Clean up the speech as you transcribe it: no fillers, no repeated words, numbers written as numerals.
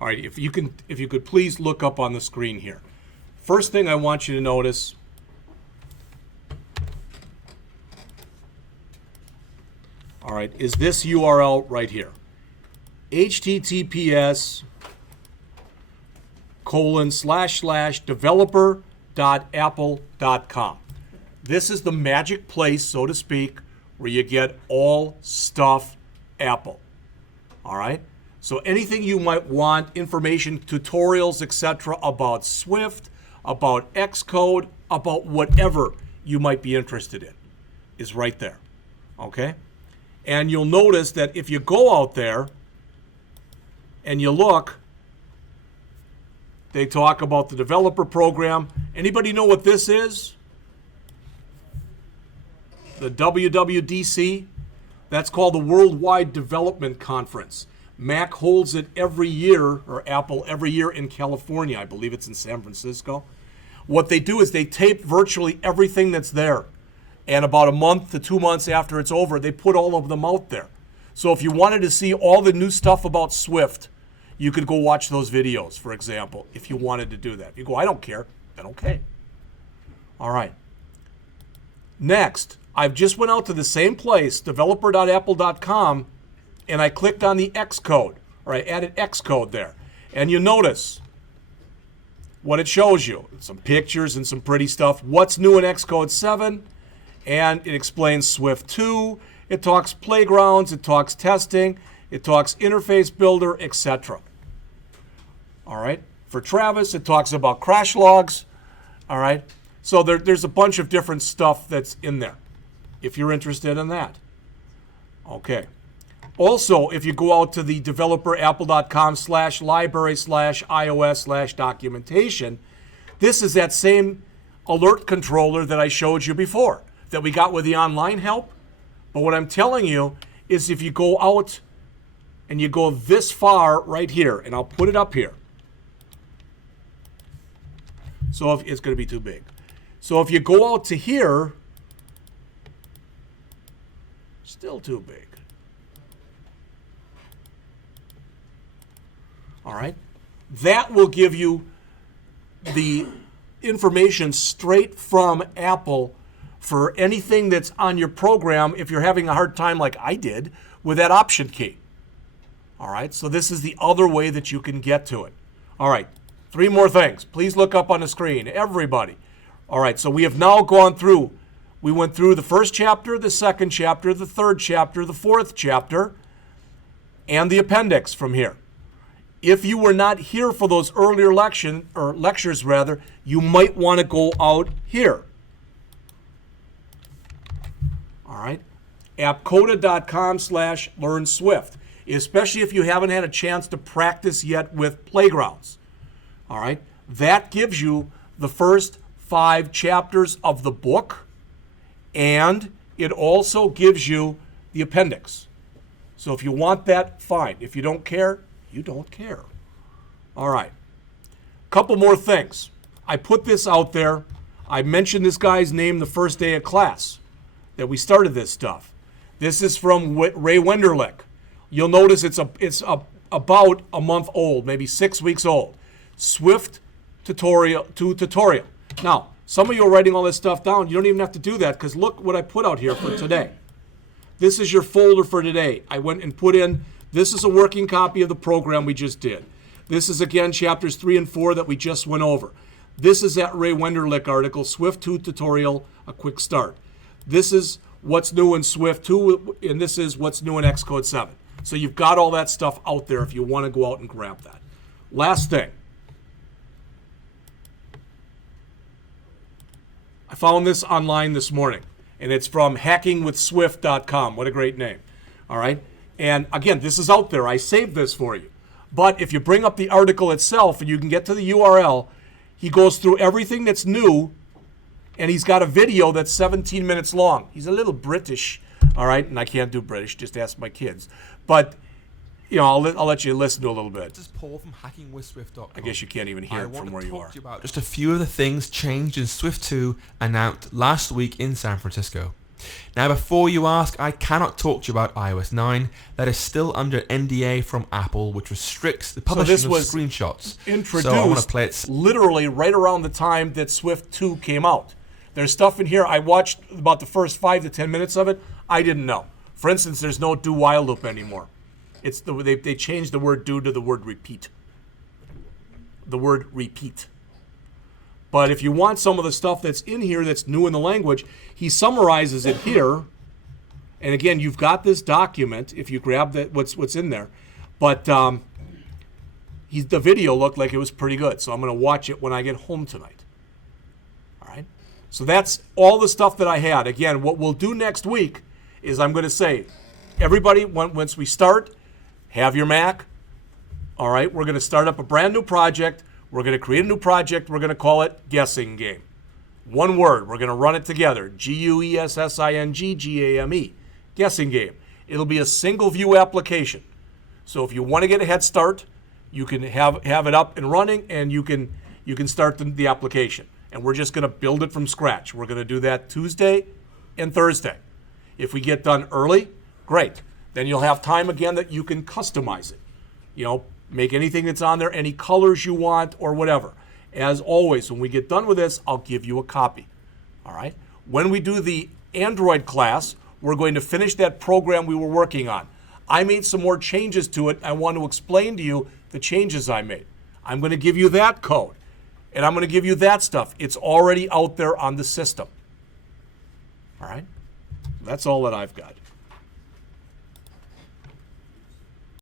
All right, if you could please look up on the screen here. First thing I want you to notice, all right, is this URL right here. https://developer.apple.com. This is the magic place, so to speak, where you get all stuff Apple. All right? So anything you might want, information, tutorials, etc. about Swift, about Xcode, about whatever you might be interested in is right there. Okay? And you'll notice that if you go out there and you look, they talk about the developer program. Anybody know what this is? The WWDC? That's called the Worldwide Development Conference. Mac holds it every year, or Apple every year in California. I believe it's in San Francisco. What they do is they tape virtually everything that's there. And about a month to 2 months after it's over, they put all of them out there. So if you wanted to see all the new stuff about Swift, you could go watch those videos, for example, if you wanted to do that. If you go, I don't care, then okay. All right. Next, I've just went out to the same place, developer.apple.com, and I clicked on the Xcode, or I added Xcode there. And you notice what it shows you. Some pictures and some pretty stuff. What's new in Xcode 7? And it explains Swift 2. It talks playgrounds. It talks testing. It talks interface builder, etc. All right. For Travis, it talks about crash logs. All right. So there's a bunch of different stuff that's in there, if you're interested in that. Okay. Also, if you go out to the developer.apple.com/library/iOS/documentation, this is that same alert controller that I showed you before that we got with the online help. But what I'm telling you is if you go out and you go this far right here, and I'll put it up here. So if it's going to be too big. So if you go out to here, still too big. All right? That will give you the information straight from Apple for anything that's on your program if you're having a hard time like I did with that option key. All right? So this is the other way that you can get to it. All right. 3 more things. Please look up on the screen, everybody. All right, so we have now gone through. We went through the first chapter, the second chapter, the third chapter, the fourth chapter, and the appendix from here. If you were not here for those earlier lectures, you might want to go out here. All right, appcoda.com/learnswift, especially if you haven't had a chance to practice yet with playgrounds. All right, that gives you the first 5 chapters of the book, and it also gives you the appendix. So if you want that, fine. If you don't care, you don't care. All right. Couple more things. I put this out there. I mentioned this guy's name the first day of class that we started this stuff. This is from Ray Wenderlich. You'll notice it's about a month old, maybe 6 weeks old. Swift tutorial. Now, some of you are writing all this stuff down. You don't even have to do that because look what I put out here for today. This is your folder for today. I went and put in, this is a working copy of the program we just did. This is, again, chapters 3 and 4 that we just went over. This is that Ray Wenderlich article, Swift 2 tutorial, a quick start. This is what's new in Swift 2, and this is what's new in Xcode 7. So you've got all that stuff out there if you want to go out and grab that. Last thing. I found this online this morning, and it's from hackingwithswift.com. What a great name. All right? And again, this is out there. I saved this for you. But if you bring up the article itself and you can get to the URL, he goes through everything that's new, and he's got a video that's 17 minutes long. He's a little British, all right? And I can't do British, just ask my kids. But, you know, I'll let you listen to a little bit. This is Paul from hackingwithswift.com. I guess you can't even hear it from where you are. I want to talk to you about just a few of the things changed in Swift 2 and out last week in San Francisco. Now, before you ask, I cannot talk to you about iOS 9. That is still under NDA from Apple, which restricts the publishing this of was screenshots. Introduced So I want to play it. literally right around the time that Swift 2 came out. There's stuff in here. I watched about the first 5 to 10 minutes of it. I didn't know. For instance, there's no do while loop anymore. It's they changed the word do to the word repeat. The word repeat. But if you want some of the stuff that's in here that's new in the language, he summarizes it here. And again, you've got this document if you grab that what's in there. But the video looked like it was pretty good, so I'm going to watch it when I get home tonight. All right? So that's all the stuff that I had. Again, what we'll do next week is I'm going to say, everybody, once we start, have your Mac. All right? We're going to start up a brand new project. We're going to create a new project. We're going to call it Guessing Game. One word. We're going to run it together. GUESSING-GAME. Guessing Game. It'll be a single view application. So if you want to get a head start, you can have it up and running, and you can start the application. And we're just going to build it from scratch. We're going to do that Tuesday and Thursday. If we get done early, great. Then you'll have time again that you can customize it. You know, make anything that's on there, any colors you want or whatever. As always, when we get done with this, I'll give you a copy. All right? When we do the Android class, we're going to finish that program we were working on. I made some more changes to it. I want to explain to you the changes I made. I'm going to give you that code, and I'm going to give you that stuff. It's already out there on the system. All right? That's all that I've got.